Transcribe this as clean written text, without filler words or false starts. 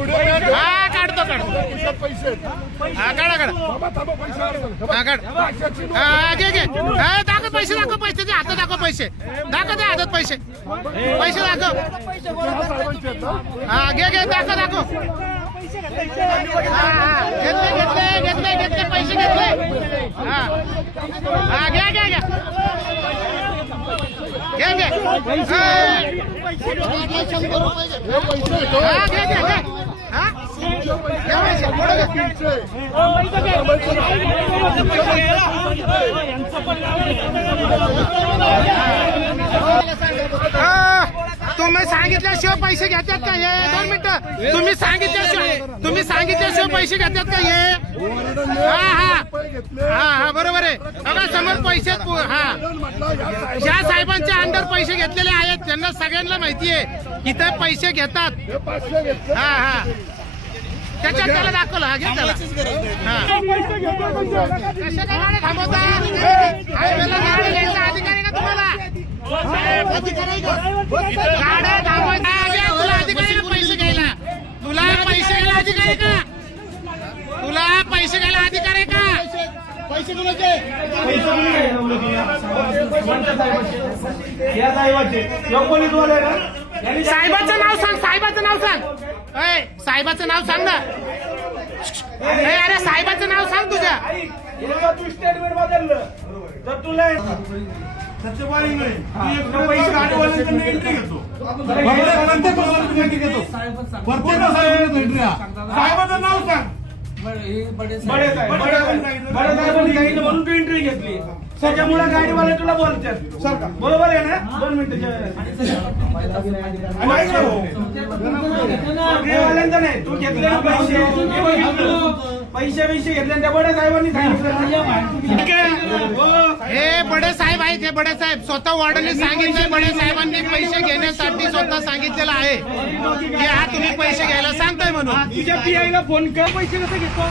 हा काढतो पैसे हा काढा काढा हा काढ हा घे घे हा दाखव पैसे ते हातात दाखव पैसे दाखव ते हातात पैसे दाखव हा घे दाखव हा घेतले पैसे घेतले हा घे तुम्ही सांगितल्याशिवाय पैसे घेतात का हे 2 मिनिटं तुम्ही सांगितल्याशिवाय पैसे घेतात का हे हा बरोबर आहे बघा समोर पैसे ज्या साहेबांच्या अंडर पैसे घेतलेले आहेत त्यांना सगळ्यांना माहिती आहे की ते पैसे घेतात हा त्याच्यात त्याला दाखवलं हा घे त्याला कशा काय गाडी थांबवता हायवेला गाडी घ्यायचा अधिकार आहे का तुम्हाला गाड्या थांबवायचा तुला अधिकार आहे का पैसे घ्यायला तुला पैसे घ्यायला अधिकार आहे का पैसे कुणाचे साहेबाचं नाव सांग साहेबाचं नाव सांग ना अरे साहेबाचं नाव सांग तुझ्या तू स्टेटमेंट बदललं तर तुला सत्यवादी नाही पैसे गाडीवाल्यांकडून एंट्री घेतो साहेबाचं नाव सांग म्हणून तू एंट्री घेतली त्याच्यामुळे गाडीवाले तुला बोलतात बरोबर आहे ना 2 मिनिटांचा नाही तू घेतले पैसे घेतले त्या बड्या साहेबांनी हे बडे साहेब आहेत हे बडे साहेब स्वतः वॉर्डनने सांगितलंय बडे साहेबांनी पैसे घेण्यासाठी स्वतः सांगितलेलं आहे की हा तुम्ही पैसे घ्यायला सांगताय म्हणून तुझ्या पीआयला फोन कर पैसे कसं घेतो